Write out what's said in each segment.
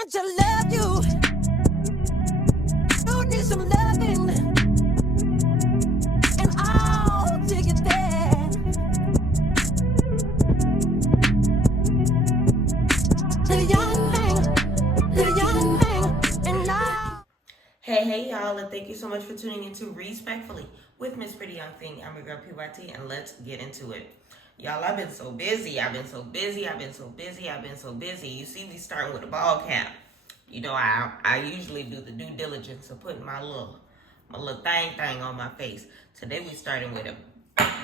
want to love you. You need some loving, and I'll take it there. The young thing, and now. Hey, y'all, and thank you so much for tuning into Respectfully with Miss Pretty Young Thing. I'm your girl, PYT, and let's get into it. Y'all, I've been so busy. You see me starting with a ball cap. You know, I usually do the due diligence of putting my little thing on my face. Today we starting with a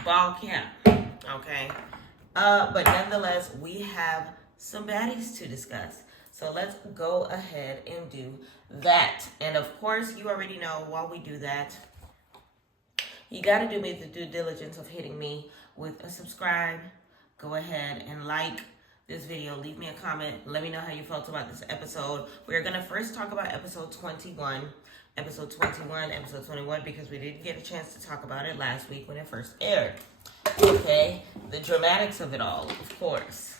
ball cap, okay? But nonetheless, we have some baddies to discuss. So let's go ahead and do that. And of course, you already know while we do that, you got to do me the due diligence of hitting me with a subscribe. Go ahead and like this video. Leave me a comment. Let me know how you felt about this episode. We're going to first talk about episode 21, episode 21, because we didn't get a chance to talk about it last week when it first aired. Okay? The dramatics of it all, of course.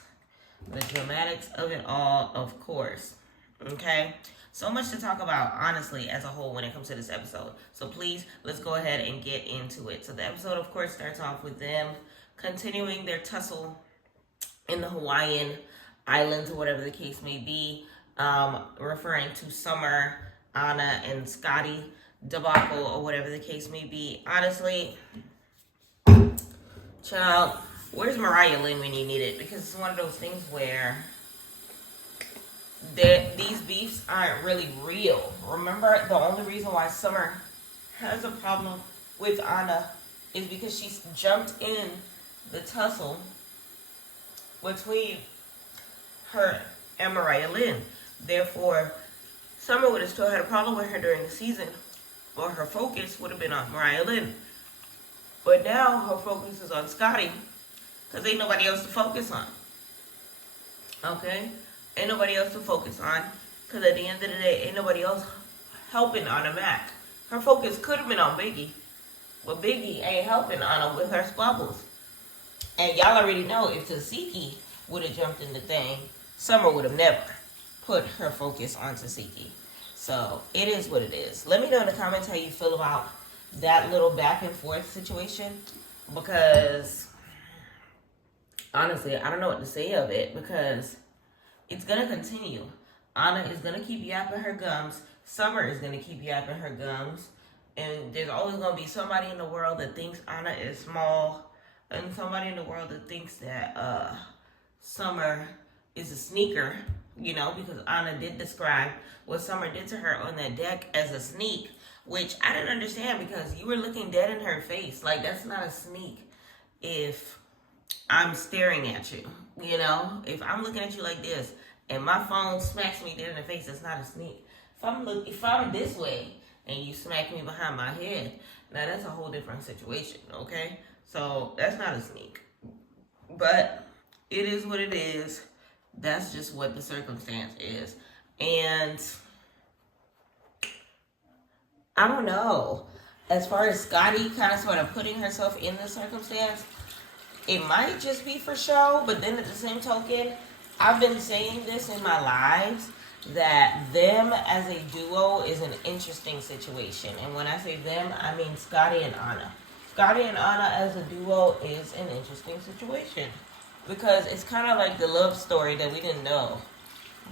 Okay? So much to talk about, honestly, as a whole when it comes to this episode. So please, let's go ahead and get into it. So the episode, of course, starts off with them continuing their tussle in the Hawaiian Islands, or whatever the case may be, referring to Summer, Anna, and Scotty debacle, or whatever the case may be. Honestly, child, where's Mariah Lynn when you need it? Because it's one of those things where these beefs aren't really real. Remember, the only reason why Summer has a problem with Anna is because she's jumped in the tussle between her and Mariah Lynn. Therefore, Summer would have still had a problem with her during the season, but her focus would have been on Mariah Lynn. But now her focus is on Scotty, because ain't nobody else to focus on. Okay? Ain't nobody else to focus on, because at the end of the day, ain't nobody else helping Anna Mac. Her focus could have been on Biggie, but Biggie ain't helping Anna with her squabbles. And y'all already know if Tasiki would have jumped in the thing, Summer would have never put her focus on Tasiki. So it is what it is. Let me know in the comments how you feel about that little back and forth situation, because honestly, I don't know what to say of it, because it's going to continue. Anna is going to keep yapping her gums. Summer is going to keep yapping her gums. And there's always going to be somebody in the world that thinks Anna is small, and somebody in the world that thinks that Summer is a sneaker, you know, because Anna did describe what Summer did to her on that deck as a sneak, which I didn't understand, because you were looking dead in her face. Like, that's not a sneak if I'm staring at you, you know? If I'm looking at you like this and my phone smacks me dead in the face, it's not a sneak. If I'm this way and you smack me behind my head, now that's a whole different situation, okay? So that's not a sneak. But it is what it is. That's just what the circumstance is. And I don't know. As far as Scotty kind of sort of putting herself in the circumstance, it might just be for show, but then at the same token, I've been saying this in my lives, that them as a duo is an interesting situation. And when I say them, I mean Scotty and Anna. Scotty and Anna as a duo is an interesting situation, because it's kind of like the love story that we didn't know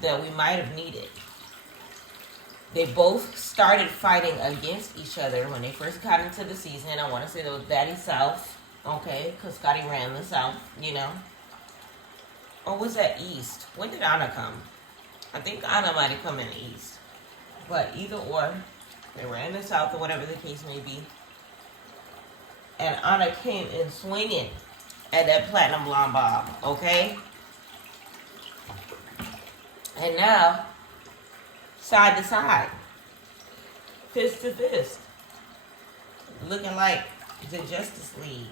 that we might have needed. They both started fighting against each other when they first got into the season. I want to say that was Baddies South. Okay, because Scotty ran the South, you know. Or was that East? When did Anna come? I think Anna might have come in the East. But either or, they ran the South or whatever the case may be. And Anna came in swinging at that platinum blonde bob, okay? And now, side to side, fist to fist, looking like the Justice League,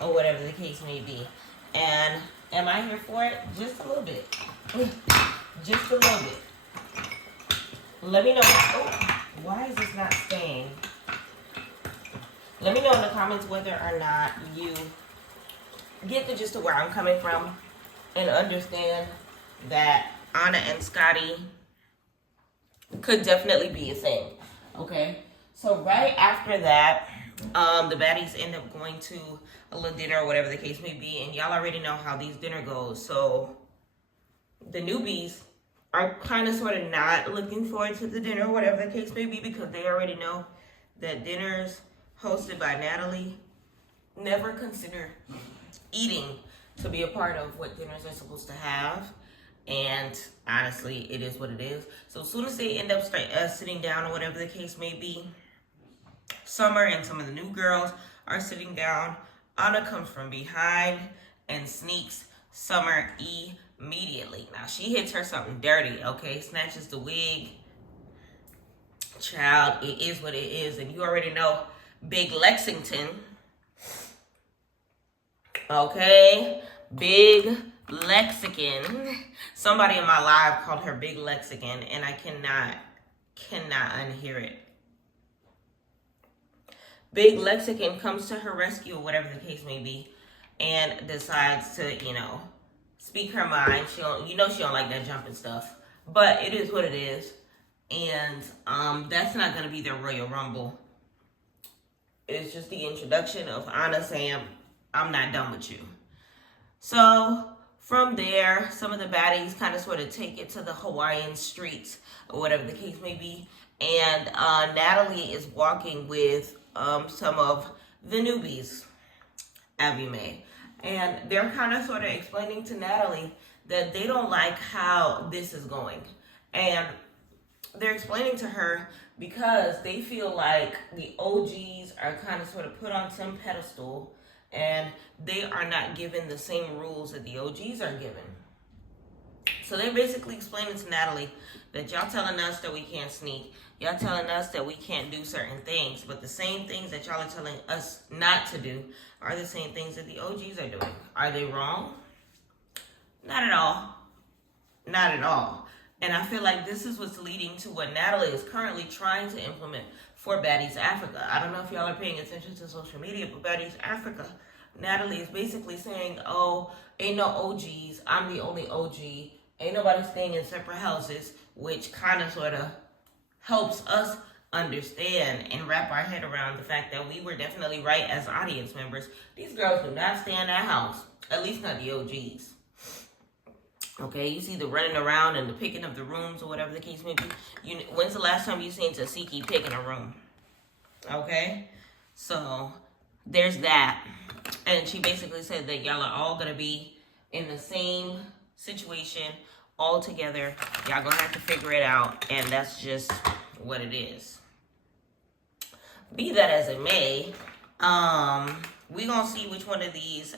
or whatever the case may be. And am I here for it? Just a little bit. Just a little bit. Let me know. Oh, why is this not staying? Let me know in the comments whether or not you get the gist of where I'm coming from and understand that Anna and Scotty could definitely be a thing. Okay, so right after that, the baddies end up going to a little dinner or whatever the case may be, and y'all already know how these dinner goes. So the newbies are kind of sort of not looking forward to the dinner or whatever the case may be, because they already know that dinners hosted by Natalie never consider eating to be a part of what dinners are supposed to have. And honestly, it is what it is. So as soon as they end up sitting down or whatever the case may be, Summer and some of the new girls are sitting down. Anna comes from behind and sneaks Summer immediately. Now she hits her something dirty, okay? Snatches the wig. Child, it is what it is. And you already know Big Lexington. Okay? Big Lexicon. Somebody in my live called her Big Lexicon, and I cannot unhear it. Big Lexicon comes to her rescue, or whatever the case may be, and decides to, speak her mind. She don't like that jumping stuff, but it is what it is. And that's not gonna be their Royal Rumble. It's just the introduction of Anna saying, "I'm not done with you." So from there, some of the baddies kind of sort of take it to the Hawaiian streets, or whatever the case may be. And Natalie is walking with some of the newbies, Abby May. And they're kind of sort of explaining to Natalie that they don't like how this is going. And they're explaining to her because they feel like the OGs are kind of sort of put on some pedestal, and they are not given the same rules that the OGs are given. So they're basically explaining to Natalie that y'all telling us that we can't sneak. Y'all telling us that we can't do certain things. But the same things that y'all are telling us not to do are the same things that the OGs are doing. Are they wrong? Not at all. Not at all. And I feel like this is what's leading to what Natalie is currently trying to implement for Baddies Africa. I don't know if y'all are paying attention to social media, but Baddies Africa, Natalie is basically saying, "Oh, ain't no OGs. I'm the only OG. Ain't nobody staying in separate houses," which kind of sort of helps us understand and wrap our head around the fact that we were definitely right as audience members. These girls do not stay in that house, at least not the OGs. Okay, you see the running around and the picking of the rooms or whatever the case may be. When's the last time you seen Tasiki picking a room? Okay, so there's that. And she basically said that y'all are all gonna be in the same situation all together. Y'all gonna have to figure it out, and that's just what it is. Be that as it may, we gonna see which one of these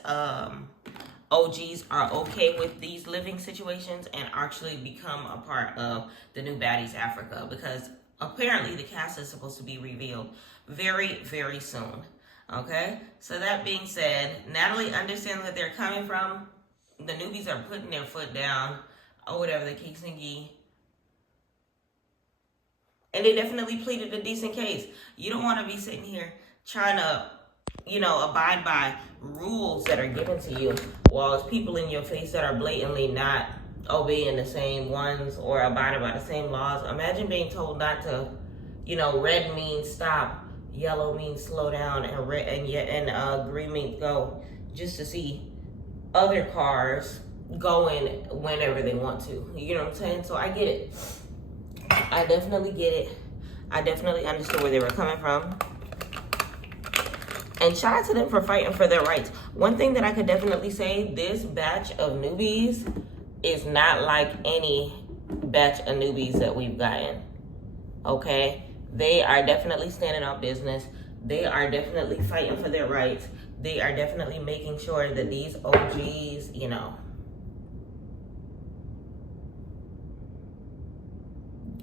OGs are okay with these living situations and actually become a part of the new Baddies Africa, because apparently the cast is supposed to be revealed very, very soon. Okay, so that being said, Natalie understands that they're coming from. The newbies are putting their foot down, or whatever the case may be. And they definitely pleaded a decent case. You don't want to be sitting here trying to, abide by rules that are given to you, while it's people in your face that are blatantly not obeying the same ones or abiding by the same laws. Imagine being told not to, red means stop, yellow means slow down, and green means go, just to see other cars going whenever they want to. You know what I'm saying? So I get it. I definitely get it. I definitely understood where they were coming from. And shout out to them for fighting for their rights. One thing that I could definitely say, this batch of newbies is not like any batch of newbies that we've gotten. Okay? They are definitely standing on business. They are definitely fighting for their rights. They are definitely making sure that these OGs,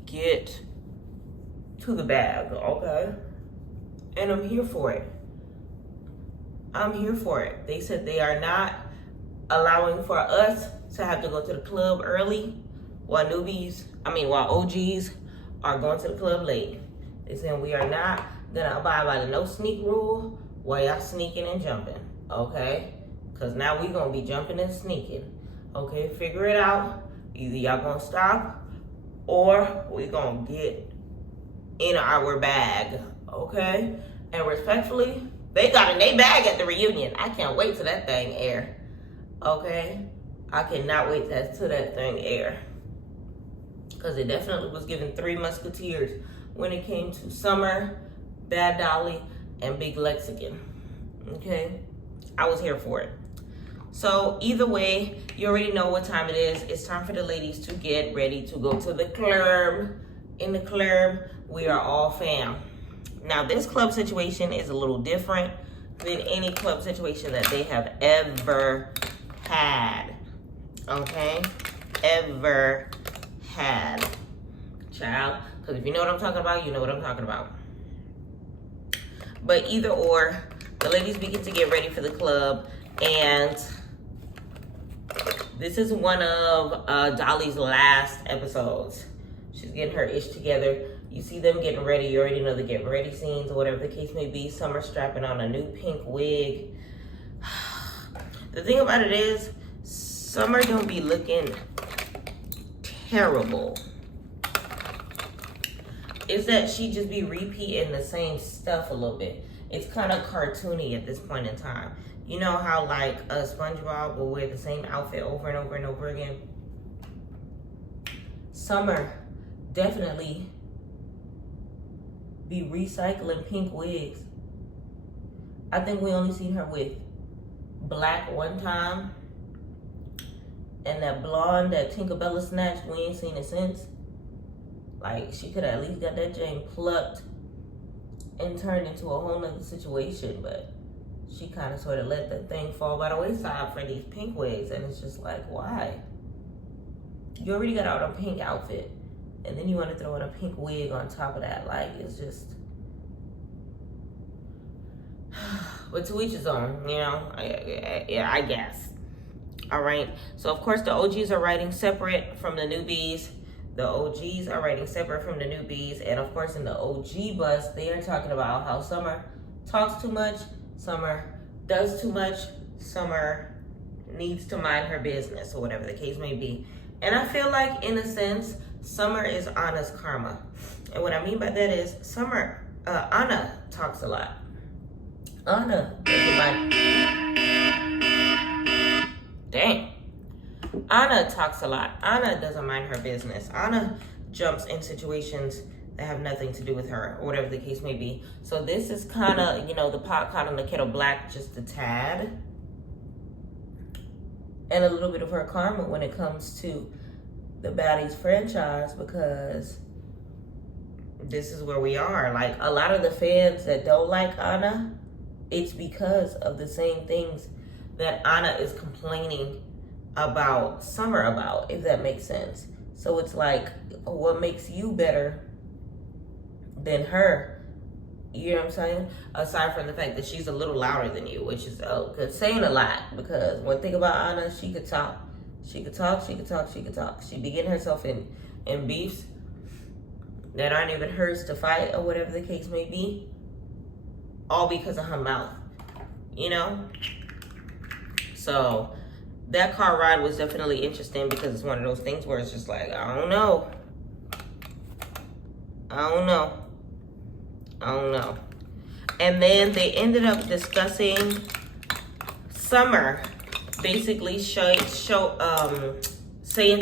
get to the bag, okay? And I'm here for it. I'm here for it. They said they are not allowing for us to have to go to the club early, while OGs are going to the club late. They said we are not gonna abide by the no sneak rule while y'all sneaking and jumping, okay? Because now we gonna be jumping and sneaking, okay? Figure it out. Either y'all gonna stop, or we gonna get in our bag, okay? And respectfully, they got in their bag at the reunion. I can't wait till that thing air, okay? I cannot wait till that thing air. Because it definitely was giving Three Musketeers when it came to Summer, Bad Dolly, and Big Lexicon, okay? I was here for it. So either way, you already know what time it is. It's time for the ladies to get ready to go to the club. In the club, we are all fam. Now, this club situation is a little different than any club situation that they have ever had, okay? Ever had, child. Because if you know what I'm talking about, you know what I'm talking about. But either or, the ladies begin to get ready for the club, and this is one of Dolly's last episodes. She's getting her ish together. You see them getting ready. You already know the getting ready scenes or whatever the case may be. Summer strapping on a new pink wig. The thing about it is, Summer don't be looking terrible. Is that she just be repeating the same stuff a little bit. It's kind of cartoony at this point in time. You know how like a SpongeBob will wear the same outfit over and over and over again? Summer definitely be recycling pink wigs. I think we only seen her with black one time. And that blonde that Tinkerbella snatched, we ain't seen it since. Like, she could have at least got that Jane plucked and turned into a whole nother situation, but she kind of sort of let that thing fall by the wayside for these pink wigs, and it's just like, why? You already got out a pink outfit, and then you want to throw in a pink wig on top of that. Like, it's just... But to each his own, you know? Yeah, I guess. All right. So, of course, the OGs are riding separate from the newbies. The OGs are riding separate from the newbies. And, of course, in the OG bus, they are talking about how Summer talks too much, Summer does too much, Summer needs to mind her business, or whatever the case may be. And I feel like, in a sense, Summer is Anna's karma. And what I mean by that is, Anna talks a lot. Anna doesn't mind. Dang. Anna talks a lot. Anna doesn't mind her business. Anna jumps in situations that have nothing to do with her, or whatever the case may be. So this is kind of, you know, the pot calling the kettle black just a tad. And a little bit of her karma when it comes to the Baddies franchise, because this is where we are. Like, a lot of the fans that don't like Anna, it's because of the same things that Anna is complaining about Summer about, if that makes sense. So it's like, what makes you better than her? You know what I'm saying? Aside from the fact that she's a little louder than you, which is saying a lot, because one thing about Anna, she could talk. She could talk, she could talk, she could talk. She be getting herself in beefs that aren't even hers to fight, or whatever the case may be, all because of her mouth, you know? So that car ride was definitely interesting, because it's one of those things where it's just like, I don't know. And then they ended up discussing Summer basically saying to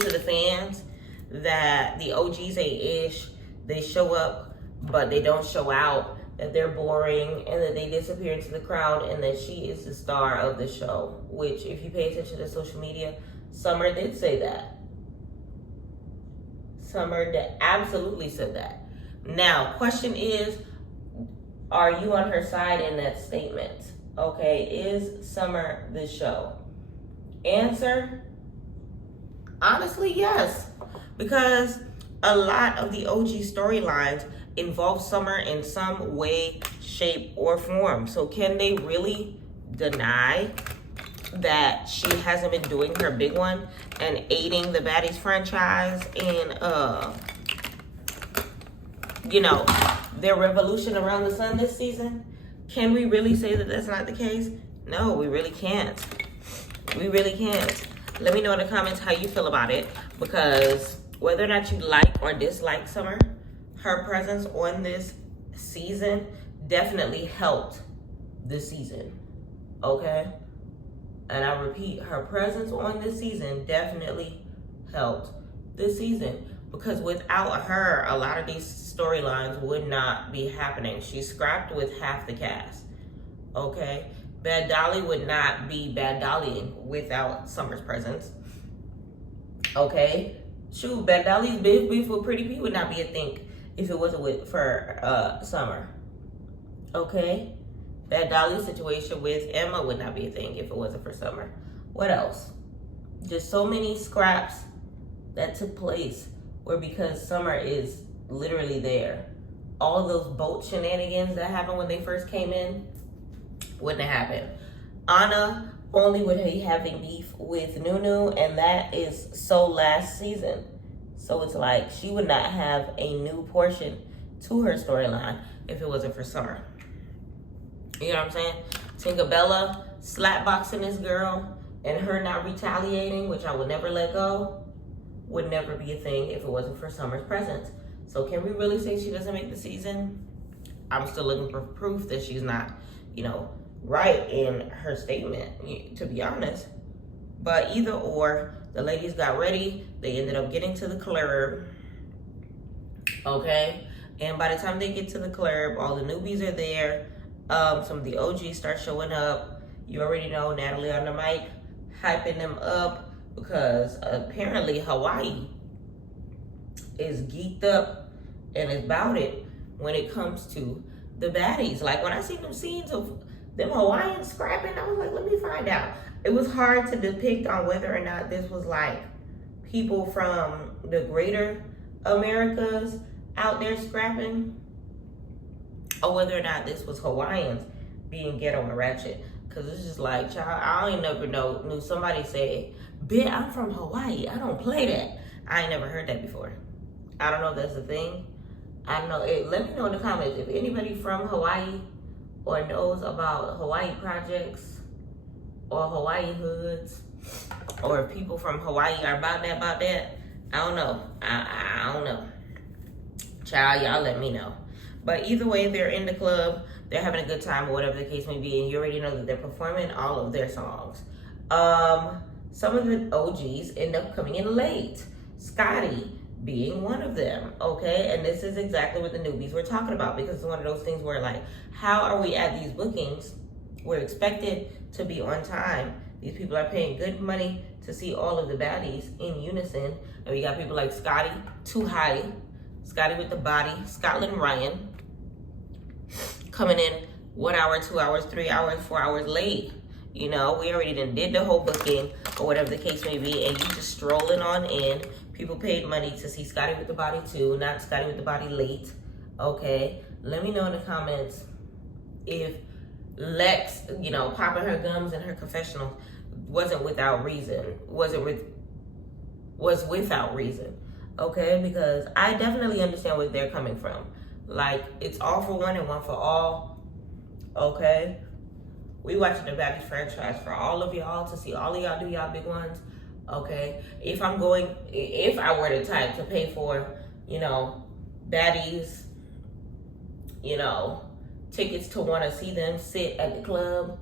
the fans that the OGs ain't ish. They show up, but they don't show out, that they're boring, and that they disappear into the crowd, and that she is the star of the show. Which, if you pay attention to social media, Summer did say that. Summer absolutely said that. Now, question is, are you on her side in that statement? Okay, is Summer the show? Answer, honestly, yes. Because a lot of the OG storylines involve Summer in some way, shape, or form. So can they really deny that she hasn't been doing her big one and aiding the Baddies franchise in, you know, their revolution around the sun this season? Can we really say that that's not the case? No, we really can't. We really can't. Let me know in the comments how you feel about it, because whether or not you like or dislike Summer, her presence on this season definitely helped the season, okay? And I repeat, her presence on this season definitely helped this season, because without her, a lot of these storylines would not be happening. She scrapped with half the cast, okay? Bad Dolly would not be Bad Dollying without Summer's presence, okay? Shoot, Bad Dolly's beef with Pretty P would not be a thing if it wasn't for Summer, okay? Bad Dolly's situation with Emma would not be a thing if it wasn't for Summer. What else? Just so many scraps that took place were because Summer is literally there. All those boat shenanigans that happened when they first came in wouldn't have happened. Anna only would be having beef with Nunu, and that is so last season. So it's like she would not have a new portion to her storyline if it wasn't for Summer. You know what I'm saying? Tinkerbella slapboxing this girl and her not retaliating, which I would never let go, would never be a thing if it wasn't for Summer's presence. So can we really say she doesn't make the season? I'm still looking for proof that she's not, right in her statement, to be honest. But either or, the ladies got ready. They ended up getting to the club, okay? And by the time they get to the club, all the newbies are there. Some of the OGs start showing up. You already know Natalie on the mic hyping them up, because apparently Hawaii is geeked up and is about it when it comes to the baddies. Like, when I see them scenes of them Hawaiians scrapping, I was like, let me find out. It was hard to depict on whether or not this was like people from the greater Americas out there scrapping, or whether or not this was Hawaiians being ghetto and ratchet. Because it's just like, child, I ain't never knew somebody say, "Bitch, I'm from Hawaii. I don't play that." I ain't never heard that before. I don't know if that's a thing. I don't know. Let me know in the comments if anybody from Hawaii or knows about Hawaii projects or Hawaii hoods, or if people from Hawaii are about that. I don't know. I don't know. Child, y'all let me know. But either way, they're in the club, they're having a good time, or whatever the case may be, and you already know that they're performing all of their songs. Some of the OGs end up coming in late, Scotty being one of them, okay? And this is exactly what the newbies were talking about, because it's one of those things where, like, how are we at these bookings? We're expected to be on time. These people are paying good money to see all of the baddies in unison. And we got people like Scotty, Too High, Scotty with the body, Scotland Ryan, coming in 1 hour, 2 hours, 3 hours, 4 hours late. We already did the whole booking, or whatever the case may be, and you just strolling on in. People paid money to see Scotty with the body too, not Scotty with the body late, okay? Let me know in the comments if Lex, popping her gums in her confessional wasn't without reason, was without reason, okay? Because I definitely understand where they're coming from. Like, it's all for one and one for all, okay? We watching the Baddies franchise for all of y'all, to see all of y'all do y'all big ones, okay? If I were the type to pay for, Baddies, tickets to want to see them sit at the club,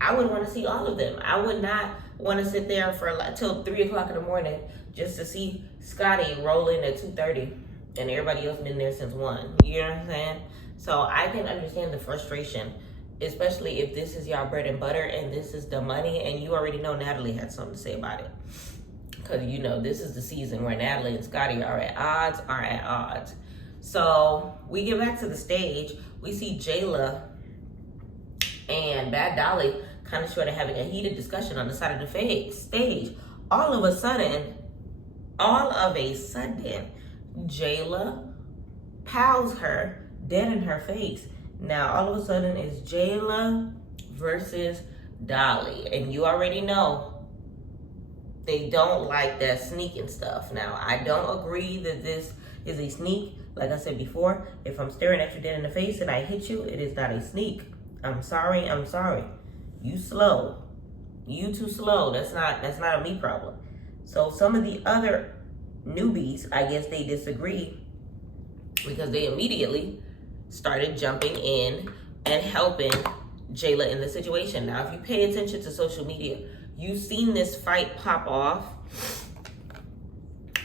I would want to see all of them. I would not want to sit there for till 3 o'clock in the morning just to see Scotty roll in at 2:30 and everybody else been there since 1. You know what I'm saying? So I can understand the frustration, especially if this is y'all bread and butter and this is the money, and you already know Natalie had something to say about it. Because this is the season where Natalie and Scotty are at odds. So we get back to the stage. We see Jela and Bad Dolly kind of having a heated discussion on the side of the stage. All of a sudden, Jela pals her dead in her face. Now, all of a sudden, it's Jela versus Dolly. And you already know they don't like that sneaking stuff. Now, I don't agree that this is a sneak. Like I said before, if I'm staring at you dead in the face and I hit you, it is not a sneak. I'm sorry. You slow. You too slow. That's not a me problem. So some of the other newbies, I guess they disagree because they immediately started jumping in and helping Jela in the situation. Now, if you pay attention to social media, you've seen this fight pop off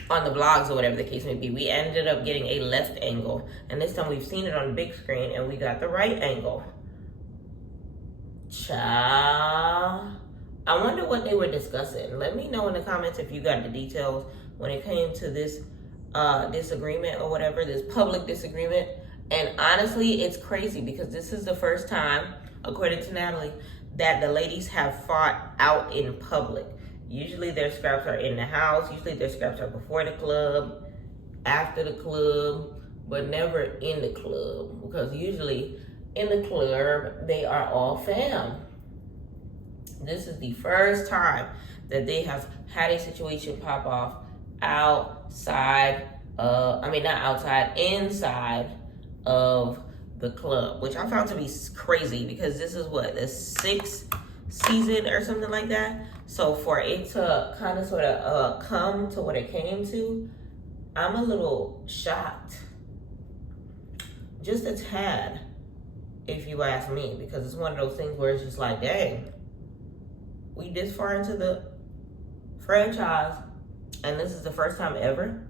on the blogs or whatever the case may be. We ended up getting a left angle, and this time we've seen it on the big screen, and we got the right angle. Child, I wonder what they were discussing. Let me know in the comments if you got the details when it came to this disagreement or whatever, this public disagreement. And honestly, it's crazy because this is the first time, according to Natalie, that the ladies have fought out in public. Usually their scraps are in the house. Usually their scraps are before the club, after the club, but never in the club. Because usually in the club, they are all fam. This is the first time that they have had a situation pop off outside, not outside, inside of the club, which I found to be crazy because this is what, the 6th season or something like that. So for it to kind of sort of come to what it came to, I'm a little shocked. Just a tad, if you ask me, because it's one of those things where it's just like, dang, we this far into the franchise, and this is the first time ever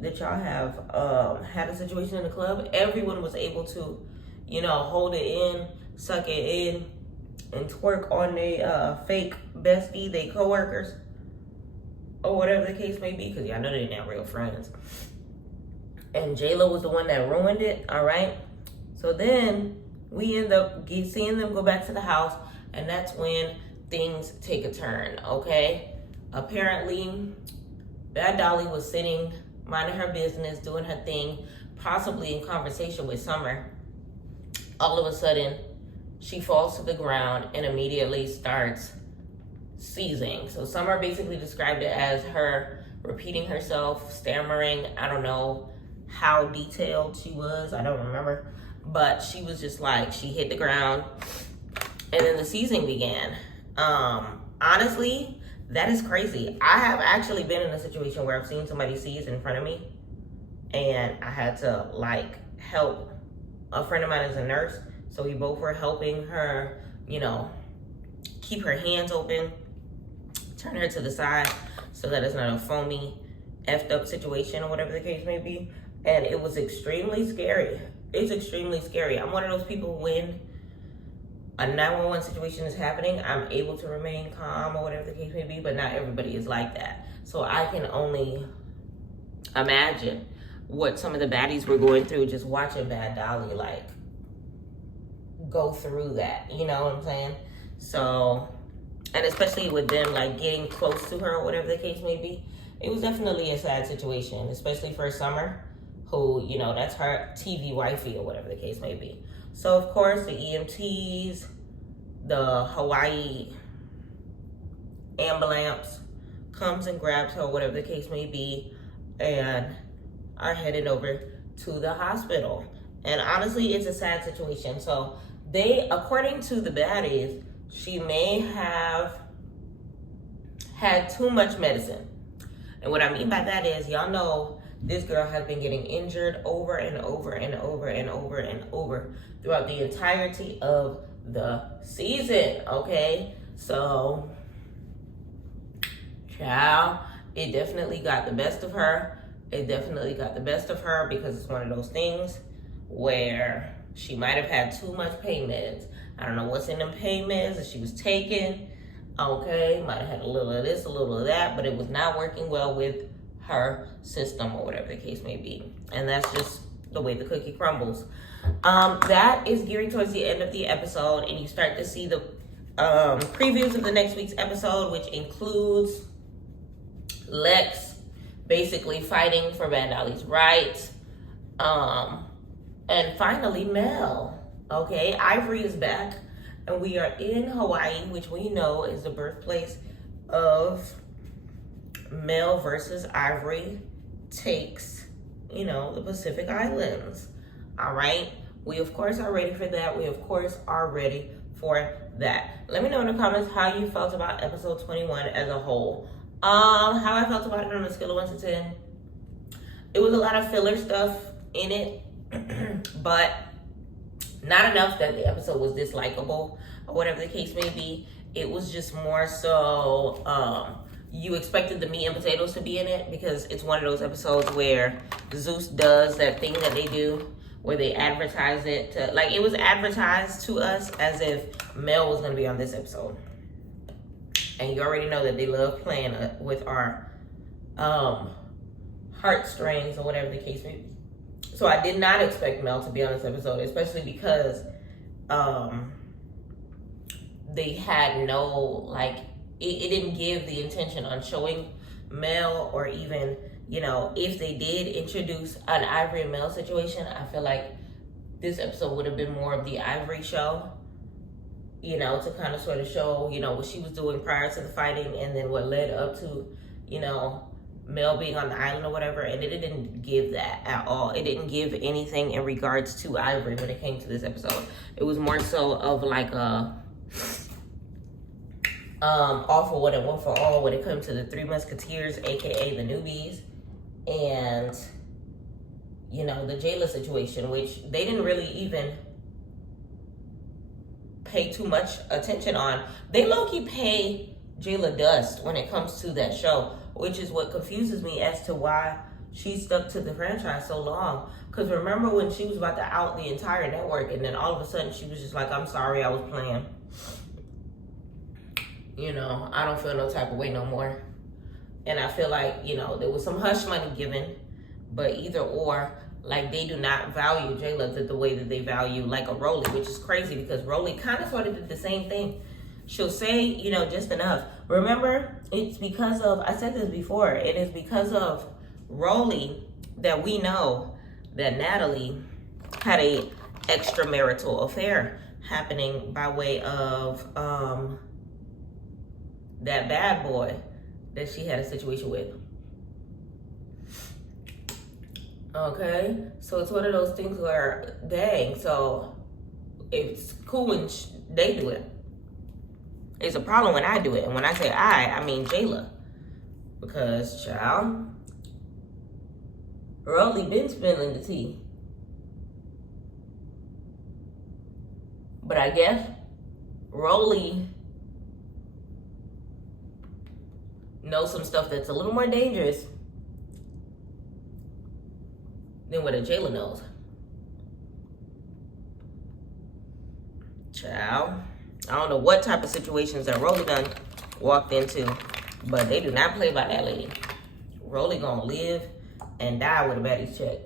that y'all have had a situation in the club. Everyone was able to, hold it in, suck it in, and twerk on their fake bestie, they co-workers, or whatever the case may be, because y'all know they're not real friends. And Jela was the one that ruined it, all right? So then we end up seeing them go back to the house, and that's when things take a turn, okay? Apparently, Bad Dolly was sitting, minding her business, doing her thing, possibly in conversation with Summer. All of a sudden, she falls to the ground and immediately starts seizing. So Summer basically described it as her repeating herself, stammering. I don't know how detailed she was. I don't remember. But she was just like, she hit the ground and then the seizing began. Honestly, that is crazy. I have actually been in a situation where I've seen somebody seize in front of me and I had to help. A friend of mine is a nurse, so we both were helping her, keep her hands open, turn her to the side so that it's not a foamy, effed up situation or whatever the case may be. And it was extremely scary. It's extremely scary. I'm one of those people when a 911 situation is happening, I'm able to remain calm or whatever the case may be, but not everybody is like that. So I can only imagine what some of the baddies were going through just watching Bad Dolly go through that, you know what I'm saying? So, and especially with them getting close to her or whatever the case may be, it was definitely a sad situation, especially for Summer, who, that's her TV wifey or whatever the case may be. So of course the EMTs, the Hawaii ambulance comes and grabs her, whatever the case may be, and are headed over to the hospital. And honestly, it's a sad situation. So according to the baddies, she may have had too much medicine. And what I mean by that is, y'all know this girl has been getting injured over and over and over and over and over throughout the entirety of the season, okay? So, child, it definitely got the best of her. It definitely got the best of her because it's one of those things where she might have had too much pain meds. I don't know what's in them pain meds that she was taking, okay? Might have had a little of this, a little of that, but it was not working well with her system or whatever the case may be. And that's just the way the cookie crumbles. That is gearing towards the end of the episode, and you start to see the previews of the next week's episode, which includes Lex basically fighting for Bad Dolly's rights. And finally, Mel. Okay, Ivory is back, and we are in Hawaii, which we know is the birthplace of Mel versus Ivory takes, the Pacific Islands. All right, we of course are ready for that. We of course are ready for that. Let me know in the comments how you felt about episode 21 as a whole. How I felt about it on a scale of 1 to 10. It was a lot of filler stuff in it, but not enough that the episode was dislikable or whatever the case may be. It was just more so you expected the meat and potatoes to be in it because it's one of those episodes where Zeus does that thing that they do where they advertise it to, like, it was advertised to us as if Mel was going to be on this episode. And you already know that they love playing with our heartstrings or whatever the case may be. So I did not expect Mel to be on this episode, especially because they had no, like, it didn't give the intention on showing Mel, or even, you know, if they did introduce an Ivory and Mel situation, I feel like this episode would have been more of the Ivory show, you know, to kind of sort of show, you know, what she was doing prior to the fighting and then what led up to, you know, Mel being on the island or whatever. And it didn't give that at all. It didn't give anything in regards to Ivory when it came to this episode. It was more so of like a all for one and one for all when it comes to the Three Musketeers, aka the newbies, and, you know, the Jela situation, which they didn't really even pay too much attention on. They low-key pay Jela dust when it comes to that show, which is what confuses me as to why she stuck to the franchise so long. Because remember when she was about to out the entire network, and then all of a sudden she was just like, I'm sorry, I was playing. You know, I don't feel no type of way no more. And I feel like, you know, there was some hush money given, but either or, like, they do not value Jayla the way that they value, like, a Rolly, which is crazy because Rolly kind of sort of did the same thing. She'll say, you know, just enough. Remember, it's because of, I said this before, it is because of Rolly that we know that Natalie had a extramarital affair happening by way of that bad boy that she had a situation with. Okay, so it's one of those things where, dang, so it's cool when they do it. It's a problem when I do it. And when I say I mean Jayla. Because, child, Rolly been spilling the tea. But I guess Rolly knows some stuff that's a little more dangerous than what a Jayla knows. Child, I don't know what type of situations that Rolly done walked into, but they do not play by that lady. Rolly gonna live and die with a Baddies check.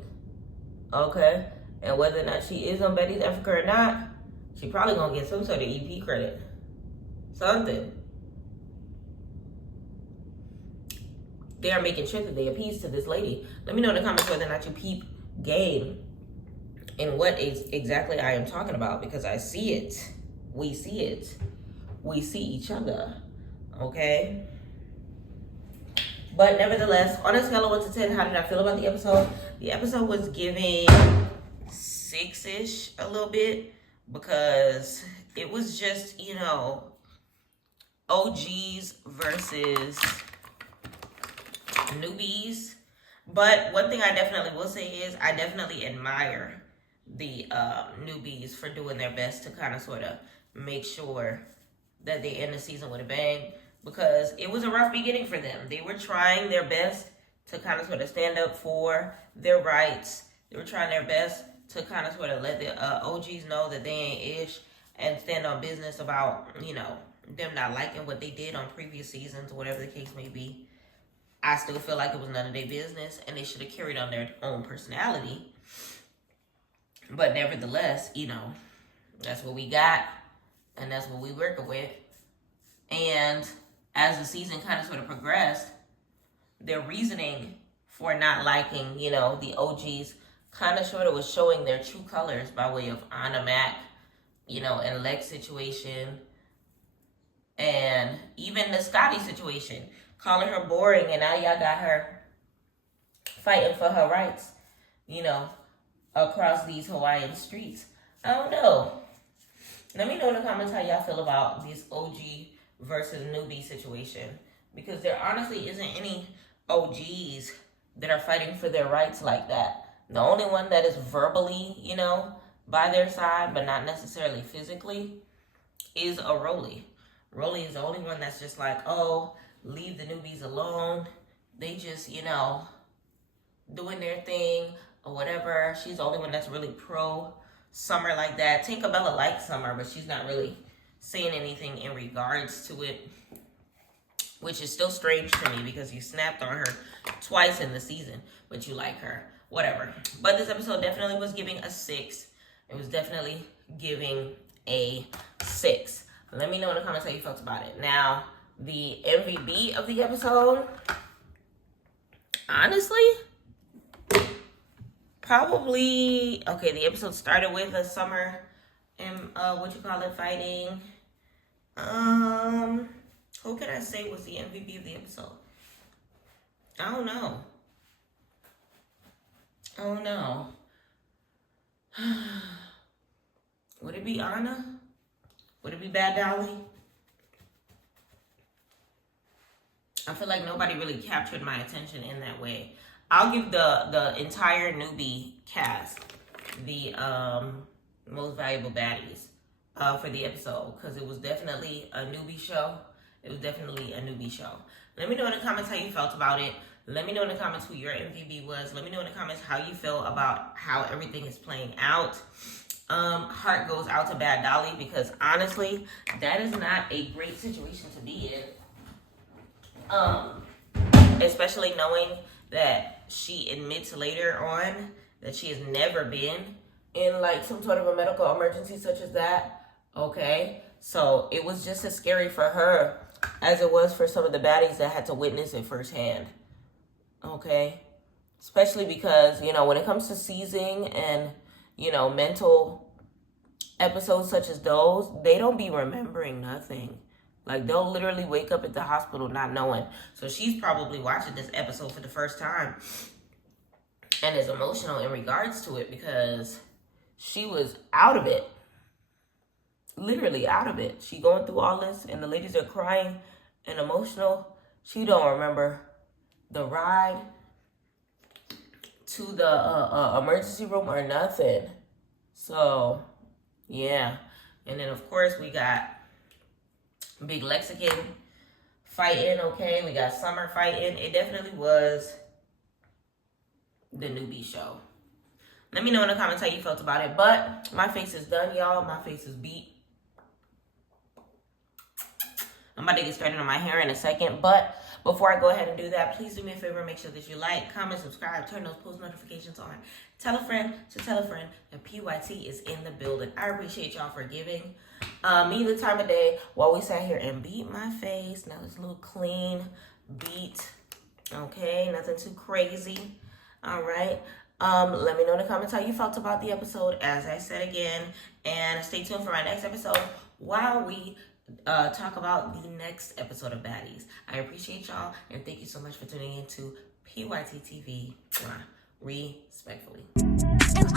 Okay? And whether or not she is on Baddies Africa or not, she probably gonna get some sort of EP credit. Something. They are making sure that they appease to this lady. Let me know in the comments whether or not you peep game and what exactly I am talking about, because I see it. We see it. We see each other. Okay? But nevertheless, on a scale of 1 to 10, how did I feel about the episode? The episode was giving 6-ish a little bit, because it was just, you know, OGs versus newbies. But one thing I definitely will say is I definitely admire the newbies for doing their best to kind of sort of make sure that they end the season with a bang, because it was a rough beginning for them. They were trying their best to kind of sort of stand up for their rights. They were trying their best to kind of sort of let the OGs know that they ain't ish and stand on business about, you know, them not liking what they did on previous seasons or whatever the case may be. I still feel like it was none of their business and they should have carried on their own personality. But nevertheless, you know, that's what we got and that's what we working with. And as the season kind of sort of progressed, their reasoning for not liking, you know, the OGs kind of sort of was showing their true colors by way of Anna Mac, you know, and Lex situation. And even the Scotty situation, calling her boring, and now y'all got her fighting for her rights, you know, across these Hawaiian streets. I don't know. Let me know in the comments how y'all feel about this OG versus newbie situation. because there honestly isn't any OGs that are fighting for their rights like that. The only one that is verbally, by their side, but not necessarily physically, is a Rolly. Rolly is the only one that's just like, oh, leave the newbies alone. They just, doing their thing or whatever. She's the only one that's really pro Summer like that. Tinkerbella likes Summer, but she's not really saying anything in regards to it, which is still strange to me because you snapped on her twice in the season, but you like her. Whatever. But this episode definitely was giving a 6. It was definitely giving a 6. Let me know in the comments how you felt about it. Now, the MVP of the episode, honestly, probably, okay, the episode started with a Summer and fighting. Who can I say was the MVP of the episode? I don't know. Would it be Anna? Would it be Bad Dolly? I feel like nobody really captured my attention in that way. I'll give the entire newbie cast the most valuable baddies for the episode, because it was definitely a newbie show. Let me know in the comments how you felt about it. Let me know in the comments who your MVP was. Let me know in the comments how you feel about how everything is playing out. Heart goes out to Bad Dolly, because honestly, that is not a great situation to be in. Especially knowing that she admits later on that she has never been in like some sort of a medical emergency such as that. Okay, so it was just as scary for her as it was for some of the baddies that had to witness it firsthand. Okay, especially because, when it comes to seizing and, mental episodes such as those, they don't be remembering nothing. Like, they'll literally wake up at the hospital not knowing. So she's probably watching this episode for the first time and is emotional in regards to it because she was out of it. Literally out of it. She going through all this and the ladies are crying and emotional. She don't remember the ride to the emergency room or nothing. So, yeah. And then, of course, we got Big Lexicon fighting, okay? We got Summer fighting. It definitely was the newbie show. Let me know in the comments how you felt about it. But my face is done, y'all. My face is beat. I'm about to get started on my hair in a second. But before I go ahead and do that, please do me a favor. Make sure that you like, comment, subscribe, turn those post notifications on. Tell a friend to tell a friend that PYT is in the building. I appreciate y'all for giving me the time of day while we sat here and beat my face. Now it's a little clean beat. Okay, nothing too crazy. All right. Let me know in the comments how you felt about the episode, as I said again. And stay tuned for my next episode while we talk about the next episode of Baddies. I appreciate y'all, and thank you so much for tuning in to PYT TV. Respectfully. And